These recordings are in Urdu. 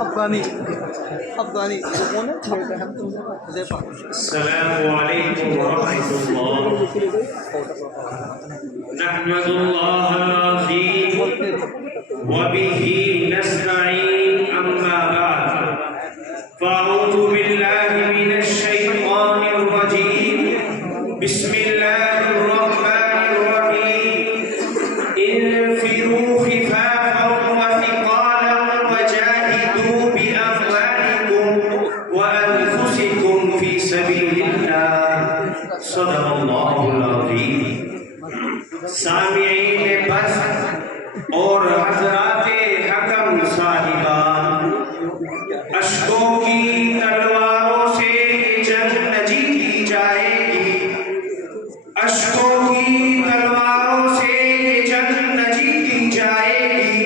افغانی کون ہے؟ السلام علیکم ورحمۃ اللہ نحمد اللہ العظیم وبہ نستعین اما بعد فاعوذ باللہ من الشیطان الرجیم بسم اللہ الرحمن الرحیم انفروا خفافا وثقالا وجاہدوا باموالکم وانفسکم فی سبیل اللہ صدق اللہ العظیم۔ سامعین بس اور حضرات حکم صاحبان، اشکوں کی تلواروں سے جنگ نہ جیتی جائے گی، اشکوں کی تلواروں سے جنگ نہ جیتی جائے گی،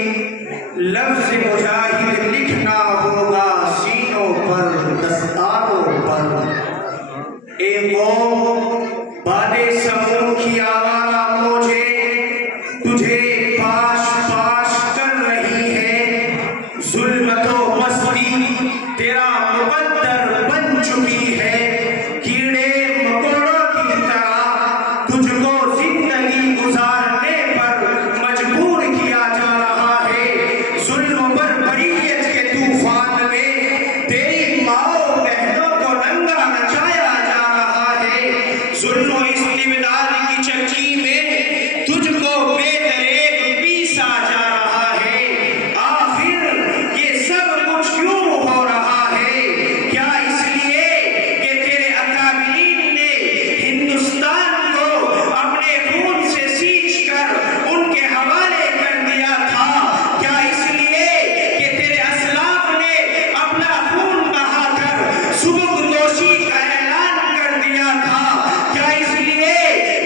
لفظ مجاہد لکھنا ہوگا سینوں پر دستاروں پر۔ اے قوم، بادِ سمون کی آوارہ موجیں تجھے پاش پاش کر رہی ہے، ظلمت و مستی تیرا مقدر بن چکی ہے، کیڑے مکوڑوں کی طرح تجھ کو زندگی گزارنے پر مجبور کیا جا رہا ہے، ظلم پر بریت کے طوفان میں تیری ماں بہنوں کو ننگا نچایا جا رہا ہے، ظلم و استبداد کی چکی میں تجھ کو بے دریغ پیسا جا رہا ہے۔ آخر یہ سب کچھ کیوں ہو رہا ہے؟ کیا اس لیے کہ تیرے اکابرین نے ہندوستان کو اپنے خون سے سینچ کر ان کے حوالے کر دیا تھا؟ کیا اس لیے کہ تیرے اسلاف نے اپنا خون بہا کر سبکدوشی کا اعلان کر دیا تھا؟ کیا اس لیے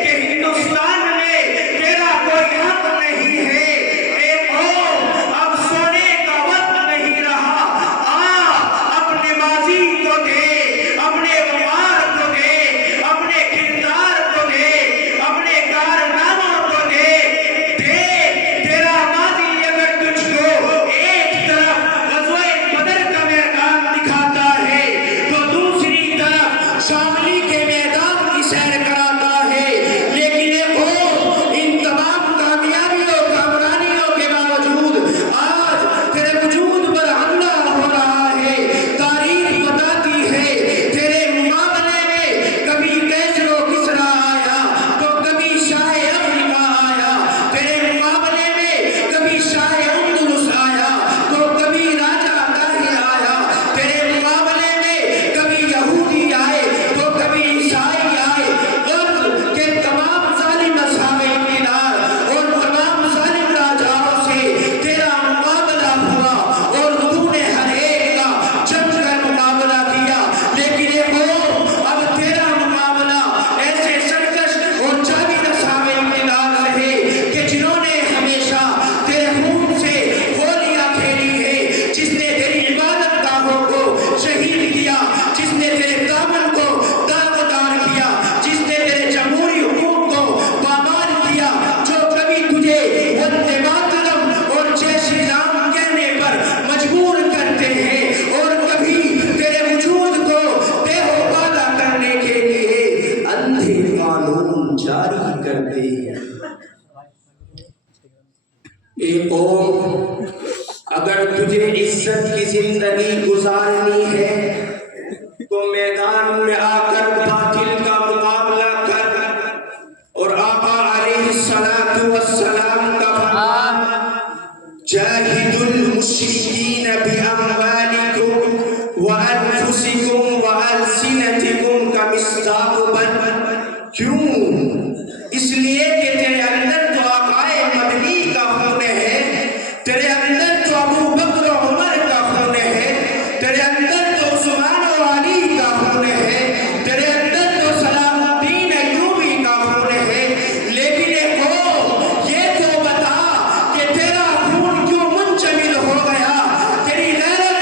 کہ ہندوستان میں تیرا کوئی حق نہیں ہے؟ اے قوم، اب سونے کا وقت نہیں رہا، اپنے ماضی کو دے، اپنے وقار کو دے، اپنے کردار کو دے، اپنے کارناموں کو دے۔ تیرا ماضی اگر تجھ کو ایک طرف غزوہ بدر کا میدان دکھاتا ہے تو دوسری طرف شاملی کے میدان کی سیر کراتا ہے، لیکن اے قوم، ان تمام کامیابیوں کامرانیوں کے باوجود آج تیرے وجود پر حملہ ہو رہا ہے۔ تاریخ بتاتی ہے تیرے مقابلے میں کبھی کیسر و کسریٰ آیا تو کبھی شاہ افریقہ آیا، تیرے مقابلے میں کبھی شاہ اندلس آیا تو کبھی راجہ طاہر آیا، تیرے مقابلے میں کبھی یہودی آئے تو کبھی عیسائی آئے۔ غرب کے تمام ظالم اصحاب اقتدار اور تمام ظالم راجاؤں سے تیرا مقابلہ ہوا اور تو نے ہر ایک کا جم کر مقابلہ کیا، لیکن اے قوم، اب تیرا مقابلہ ایسے سرکش اور جاوید اصحاب اقتدار سے ہے کہ جنہوں نے ہمیشہ تیرے خون سے ہولیاں کھیلی ہے، جس نے تیری عبادت گاہوں کو شہید کیا، جس نے تیرے دامن کو داغدار کیا، جس نے تیرے جمہوری حقوق کو پامال کیا، جو کبھی تجھے وندے ماترم اور جے شری رام کہنے پر مجبور کرتے ہیں اور کبھی تیرے وجود کو بے ہوبادہ کرنے کے لیے اندھے قانون جاری کرتے ہیں۔ اے قوم، اگر تجھے عزت کی زندگی گزارنی ہے تو میدان میں آ کر باطل کا مقابلہ کر، اور آقا علیہ الصلاۃ والسلام کا فرمان جاہدوا المشرکین باموالکم وانفسکم والسنتکم کا مصداق بن۔ کیوں؟ اس لیے کہ تیرے اندر جو آقائے مدنی کا خون ہے، تیرے اندر جو ابو بکر و عمر کا خون ہے، تیرے اندر جو عثمان و علی کا خون ہے، تیرے اندر جو صلاح الدین ایوبی کا خون ہے، لیکن اے قوم، یہ تو بتا کہ تیرا خون کیوں منجمد ہو گیا، تیری غیرت